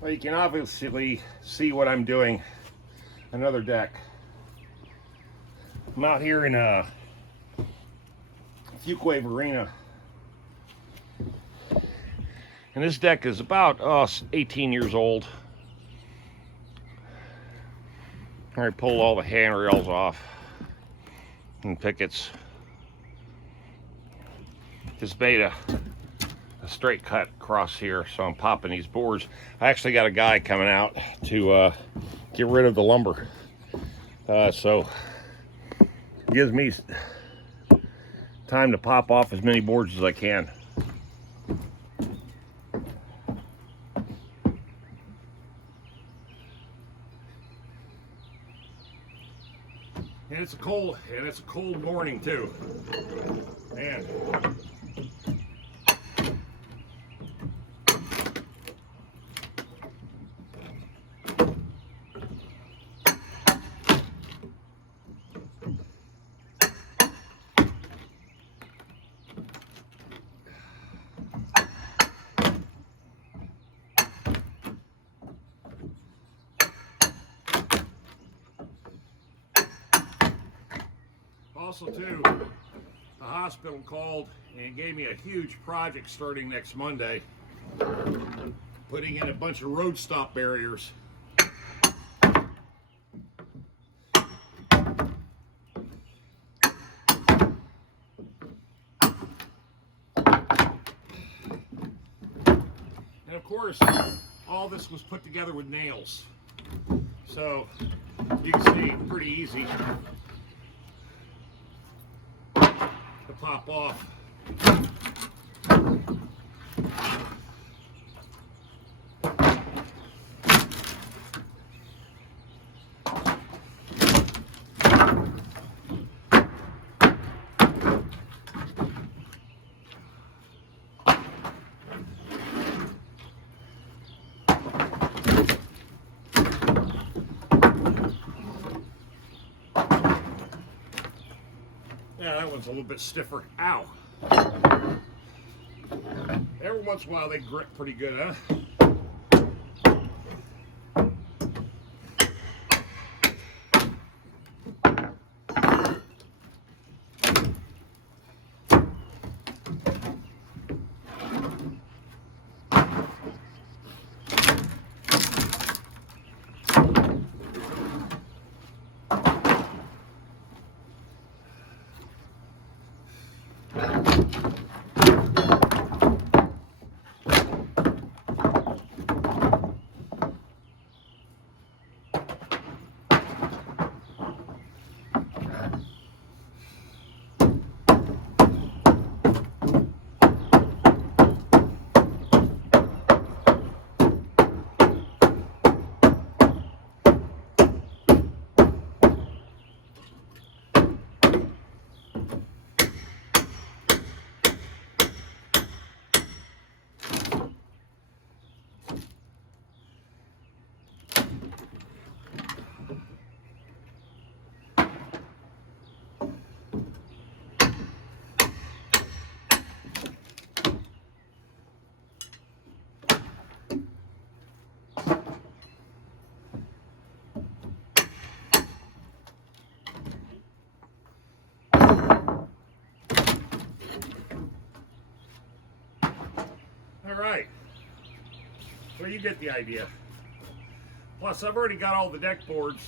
Well, you can obviously see what I'm doing. Another deck. I'm out here in Fuquay Arena. And this deck is about 18 years old. I pulled all the handrails off and pickets. Just made a straight cut across here, so I'm popping these boards. I actually got a guy coming out to get rid of the lumber. So it gives me time to pop off as many boards as I can. And it's a cold morning too. Man. Also too, the hospital called and gave me a huge project starting next Monday, putting in a bunch of road stop barriers. And of course, all this was put together with nails. So you can see, pretty easy to pop off. Yeah, that one's a little bit stiffer. Ow. Every once in a while they grip pretty good, huh? Alright, so you get the idea. Plus, I've already got all the deck boards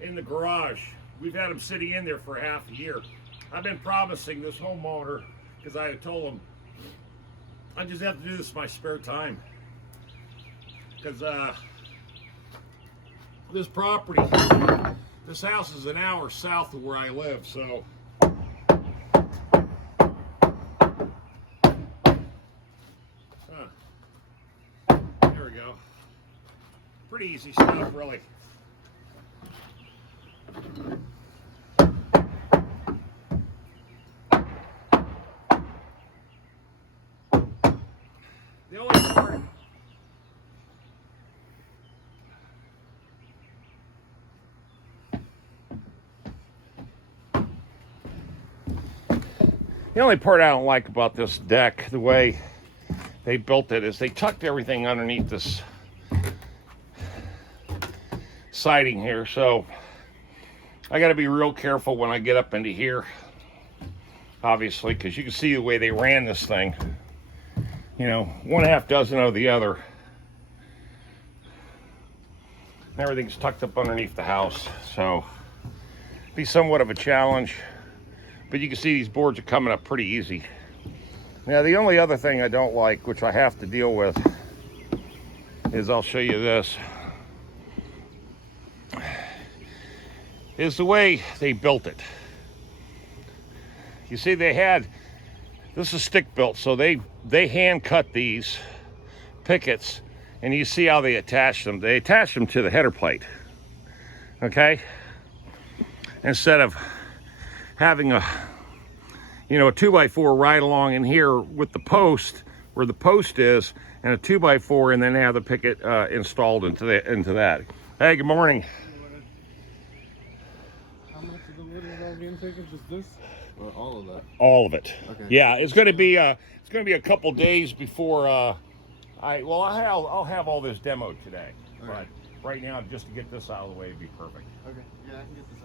in the garage. We've had them sitting in there for half a year. I've been promising this homeowner, because I had told him, I just have to do this in my spare time. Because this property, this house is an hour south of where I live, so there we go. Pretty easy stuff, really. The only part I don't like about this deck, the way they built it is they tucked everything underneath this siding here. So I got to be real careful when I get up into here, obviously, because you can see the way they ran this thing. You know, 1/2 dozen of the other. Everything's tucked up underneath the house, so be somewhat of a challenge. But you can see these boards are coming up pretty easy. Now, the only other thing I don't like, which I have to deal with, is I'll show you this, is the way they built it. You see, this is stick built, so they hand cut these pickets, and you see how they attach them. They attach them to the header plate, okay? Instead of having a 2x4 right along in here with the post, where the post is, and a 2x4, and then have the picket installed into that. Hey, good morning. How much of the wood is all being taken? Just this, or all of that? All of it. Okay. Yeah, it's going to be a couple days before I'll have all this demoed today. Okay. But right now, just to get this out of the way, would be perfect. Okay. Yeah, I can get this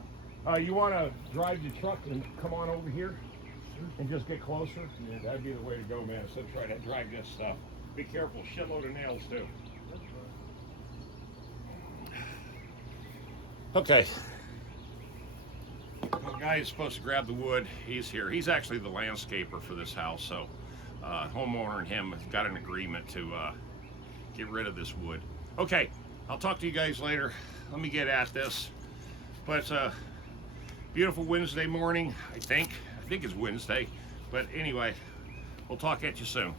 out. You want to drive your truck and come on over here and just get closer? Yeah, that'd be the way to go, man. Instead of trying to drag this stuff. Be careful, shitload of nails too. Okay. The guy is supposed to grab the wood. He's here. He's actually the landscaper for this house, so homeowner and him have got an agreement to get rid of this wood. Okay, I'll talk to you guys later. Let me get at this. But it's a beautiful Wednesday morning, I think. I think it's Wednesday. But anyway, we'll talk at you soon.